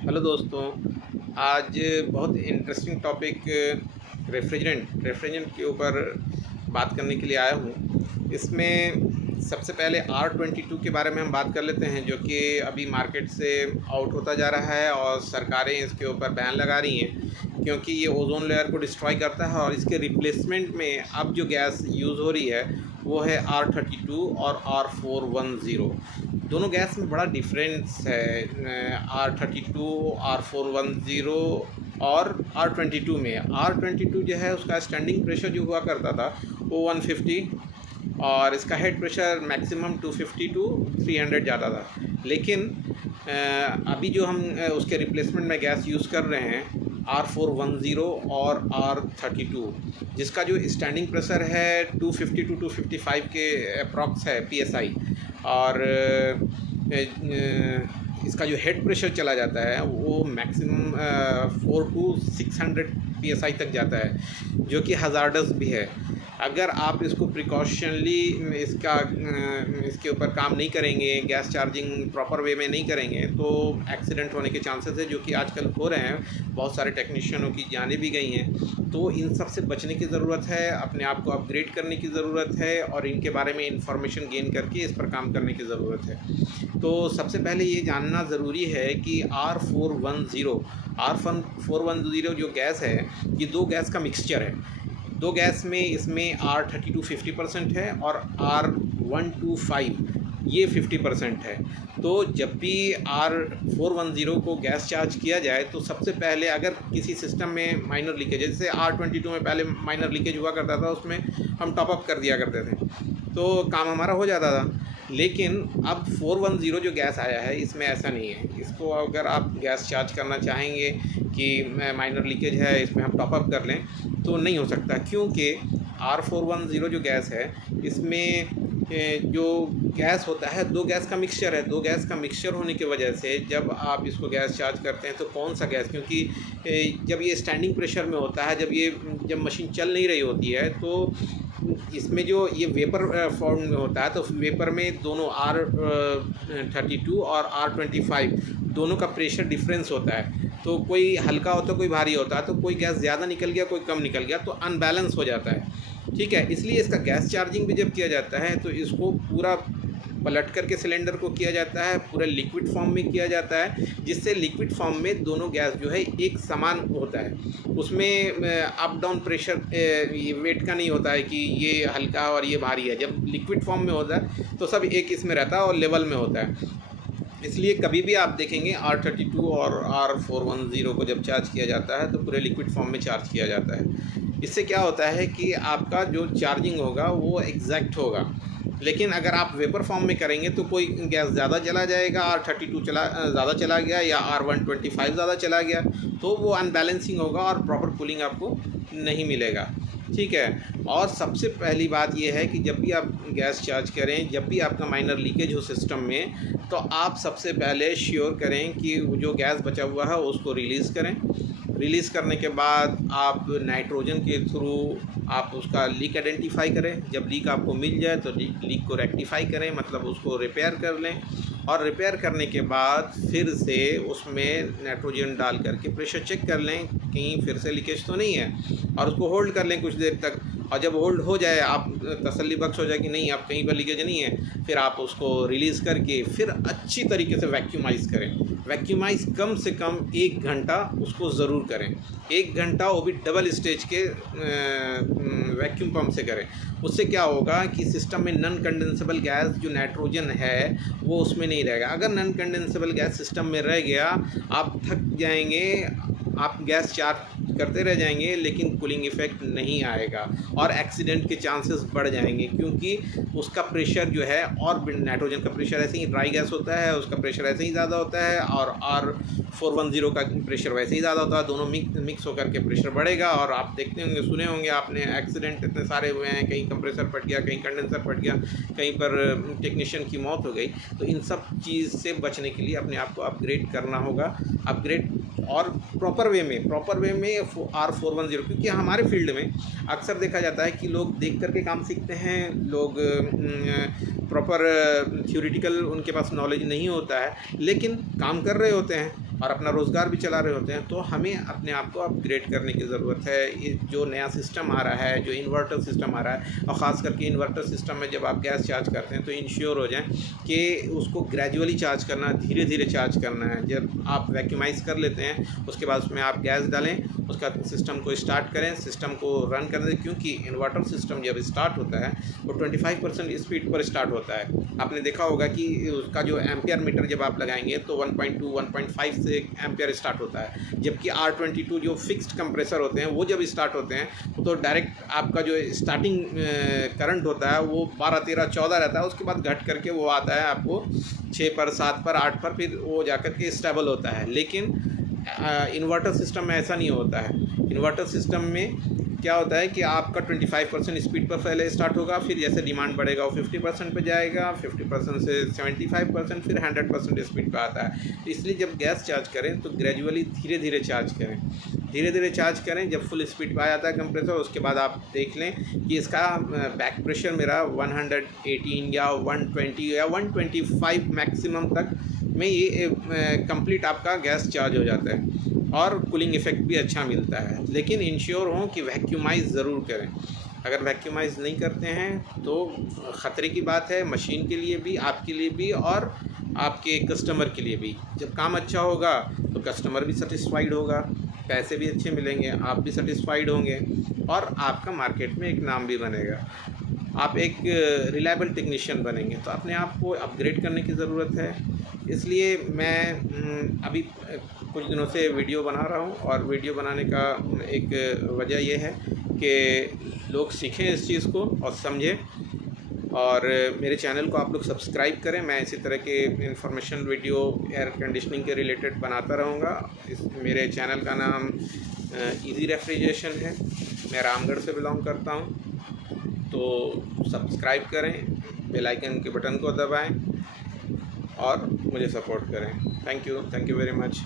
Hello दोस्तों। आज बहुत इंटरेस्टिंग टॉपिक रेफ्रिजरेंट के ऊपर बात करने के लिए आया हूँ। इसमें सबसे पहले R22 के बारे में हम बात कर लेते हैं, जो कि अभी मार्केट से आउट होता जा रहा है और सरकारें इसके ऊपर बैन लगा रही हैं क्योंकि ये ओजोन लेयर को डिस्ट्रॉय करता है। और इसके रिप्लेसमेंट में अब जो गैस यूज़ हो रही है वो है R32 और R410। दोनों गैस में बड़ा डिफरेंस है। R32, R410 और R22 में। R22 जो है उसका स्टैंडिंग प्रेशर जो हुआ करता था वो 150 और इसका हेड प्रेशर मैक्सिमम 250 टू 300 जाता था। लेकिन अभी जो हम उसके रिप्लेसमेंट में गैस यूज़ कर रहे हैं R410 और R32, जिसका जो स्टैंडिंग प्रेशर है 250 टू 255 के अप्रॉक्स है PSI, और इसका जो हेड प्रेशर चला जाता है वो मैक्सिमम 4 टू 600 PSI तक जाता है, जो कि हज़ार्डस भी है। अगर आप इसको प्रिकॉशनली इसके ऊपर काम नहीं करेंगे, गैस चार्जिंग प्रॉपर वे में नहीं करेंगे, तो एक्सीडेंट होने के चांसेस है, जो कि आजकल हो रहे हैं। बहुत सारे टेक्नीशियनों की जानें भी गई हैं। तो इन सब से बचने की ज़रूरत है, अपने आप को अपग्रेड करने की ज़रूरत है और इनके बारे में इंफॉर्मेशन गेन करके इस पर काम करने की ज़रूरत है। तो सबसे पहले ये जानना ज़रूरी है कि R410 जो गैस है, ये दो गैस का मिक्सचर है। दो गैस में इसमें R32 50% है और R125 ये 50% है। तो जब भी R410 को गैस चार्ज किया जाए तो सबसे पहले, अगर किसी सिस्टम में माइनर लीकेज, जैसे R22 में पहले माइनर लीकेज हुआ करता था, उसमें हम टॉप अप कर दिया करते थे तो काम हमारा हो जाता था। लेकिन अब 410 जो गैस आया है इसमें ऐसा नहीं है। इसको अगर आप गैस चार्ज करना चाहेंगे कि माइनर लीकेज है, इसमें हम टॉप अप कर लें, तो नहीं हो सकता, क्योंकि R410 जो गैस है इसमें जो गैस होता है, दो गैस का मिक्सचर है। दो गैस का मिक्सचर होने की वजह से जब आप इसको गैस चार्ज करते हैं तो कौन सा गैस, क्योंकि जब ये स्टैंडिंग प्रेशर में होता है, जब मशीन चल नहीं रही होती है, तो इसमें जो ये वेपर फॉर्म में होता है, तो वेपर में दोनों R32 और R25 दोनों का प्रेशर डिफरेंस होता है। तो कोई हल्का होता है, कोई भारी होता है, तो कोई गैस ज़्यादा निकल गया, कोई कम निकल गया, तो अनबैलेंस हो जाता है। ठीक है, इसलिए इसका गैस चार्जिंग भी जब किया जाता है तो इसको पूरा पलट करके सिलेंडर को किया जाता है, पूरा लिक्विड फॉर्म में किया जाता है, जिससे लिक्विड फॉर्म में दोनों गैस जो है एक समान होता है। उसमें अप डाउन प्रेशर ये वेट का नहीं होता है कि ये हल्का और ये भारी है। जब लिक्विड फॉर्म में होता है तो सब एक इसमें रहता है और लेवल में होता है। इसलिए कभी भी आप देखेंगे R32 और R410 को जब चार्ज किया जाता है तो पूरे लिक्विड फॉर्म में चार्ज किया जाता है। इससे क्या होता है कि आपका जो चार्जिंग होगा वो एग्जैक्ट होगा। लेकिन अगर आप वेपर फॉर्म में करेंगे तो कोई गैस ज़्यादा चला जाएगा, R32 ज़्यादा चला गया या R125 ज़्यादा चला गया, तो वो अनबैलेंसिंग होगा और प्रॉपर कूलिंग आपको नहीं मिलेगा। ठीक है। और सबसे पहली बात यह है कि जब भी आप गैस चार्ज करें, जब भी आपका माइनर लीकेज हो सिस्टम में, तो आप सबसे पहले श्योर करें कि जो गैस बचा हुआ है उसको रिलीज़ करें। रिलीज़ करने के बाद आप नाइट्रोजन के थ्रू आप उसका लीक आइडेंटिफाई करें। जब लीक आपको मिल जाए तो लीक को रेक्टिफाई करें, मतलब उसको रिपेयर कर लें। और रिपेयर करने के बाद फिर से उसमें नाइट्रोजन डाल करके प्रेशर चेक कर लें, कहीं फिर से लीकेज तो नहीं है, और उसको होल्ड कर लें कुछ देर तक। और जब होल्ड हो जाए, आप तसल्ली बख्श हो जाए कि नहीं, आप कहीं पर लीकेज नहीं है, फिर आप उसको रिलीज़ करके फिर अच्छी तरीके से वैक्यूमाइज़ करें। वैक्यूमाइज़ कम से कम 1 घंटा उसको ज़रूर करें। 1 घंटा वो भी डबल स्टेज के वैक्यूम पंप से करें। उससे क्या होगा कि सिस्टम में नॉन कंडेंसेबल गैस जो नाइट्रोजन है वो उसमें नहीं रहेगा। अगर नॉन कंडेंसेबल गैस सिस्टम में रह गया, आप थक जाएंगे, आप गैस चार्ज करते रह जाएंगे, लेकिन कूलिंग इफ़ेक्ट नहीं आएगा और एक्सीडेंट के चांसेस बढ़ जाएंगे, क्योंकि उसका प्रेशर जो है, और नाइट्रोजन का प्रेशर ऐसे ही, ड्राई गैस होता है उसका प्रेशर ऐसे ही ज़्यादा होता है, और R410 का प्रेशर वैसे ही ज़्यादा होता है। दोनों मिक्स होकर के प्रेशर बढ़ेगा। और आप देखते होंगे, सुने होंगे आपने, एक्सीडेंट इतने सारे हुए हैं, कहीं कंप्रेसर फट गया, कहीं कंडेंसर फट गया, कहीं पर टेक्नीशियन की मौत हो गई। तो इन सब चीज़ से बचने के लिए अपने आप को अपग्रेड करना होगा। अपग्रेड और प्रॉपर वे में R410, क्योंकि हमारे फील्ड में अक्सर देखा जाता है कि लोग देख करके काम सीखते हैं, लोग प्रॉपर थ्योरेटिकल उनके पास नॉलेज नहीं होता है, लेकिन काम कर रहे होते हैं और अपना रोज़गार भी चला रहे होते हैं। तो हमें अपने आप को अपग्रेड करने की ज़रूरत है। ये जो नया सिस्टम आ रहा है, जो इन्वर्टर सिस्टम आ रहा है, और ख़ास करके इन्वर्टर सिस्टम में जब आप गैस चार्ज करते हैं तो इंश्योर हो जाएं कि उसको ग्रेजुअली चार्ज करना, धीरे धीरे चार्ज करना है। जब आप वैक्यूमाइज़ कर लेते हैं उसके बाद उसमें आप गैस डालें, उसका सिस्टम को स्टार्ट करें, सिस्टम को रन करने दें, क्योंकि इन्वर्टर सिस्टम जब स्टार्ट होता है वो 25% स्पीड पर स्टार्ट होता है। आपने देखा होगा कि उसका जो एम्पियर मीटर जब आप लगाएंगे तो 1.2 1.5 से एम्पियर स्टार्ट होता है, जबकि R22 जो फिक्स्ड कंप्रेसर होते हैं वो जब स्टार्ट होते हैं तो डायरेक्ट आपका जो स्टार्टिंग करंट होता है वो 12 13 14 रहता है, उसके बाद घट करके वो आता है आपको 6 पर 7 पर 8 पर, फिर वो जाकर के स्टेबल होता है। लेकिन इन्वर्टर सिस्टम में ऐसा नहीं होता है। इन्वर्टर सिस्टम में क्या होता है कि आपका 25% स्पीड पर पहले स्टार्ट होगा, फिर जैसे डिमांड बढ़ेगा वो 50% पे जाएगा, 50% से 75%, फिर 100% स्पीड पे आता है। तो इसलिए जब गैस चार्ज करें तो ग्रेजुअली धीरे धीरे चार्ज करें, धीरे धीरे चार्ज करें। जब फुल स्पीड पे आ जाता है कंप्रेसर, उसके बाद आप देख लें कि इसका बैक प्रेशर मेरा 118 या 120 या 125 मैक्सिमम तक में ये कंप्लीट आपका गैस चार्ज हो जाता है और कूलिंग इफ़ेक्ट भी अच्छा मिलता है। लेकिन इंश्योर हों कि वैक्यूमाइज़ ज़रूर करें। अगर वैक्यूमाइज़ नहीं करते हैं तो ख़तरे की बात है, मशीन के लिए भी, आपके लिए भी और आपके कस्टमर के लिए भी। जब काम अच्छा होगा तो कस्टमर भी सेटिस्फाइड होगा, पैसे भी अच्छे मिलेंगे, आप भी सेटिस्फाइड होंगे और आपका मार्केट में एक नाम भी बनेगा। आप एक रिलायबल टेक्नीशियन बनेंगे। तो अपने आप को अपग्रेड करने की ज़रूरत है। इसलिए मैं अभी कुछ दिनों से वीडियो बना रहा हूँ, और वीडियो बनाने का एक वजह यह है कि लोग सीखें इस चीज़ को और समझें। और मेरे चैनल को आप लोग सब्सक्राइब करें। मैं इसी तरह के इंफॉर्मेशन वीडियो एयर कंडीशनिंग के रिलेटेड बनाता रहूँगा। मेरे चैनल का नाम इजी रेफ्रिजरेशन है। मैं रामगढ़ से बिलोंग करता हूँ। तो सब्सक्राइब करें, बेल आइकन के बटन को दबाएं और मुझे सपोर्ट करें। Thank you very much.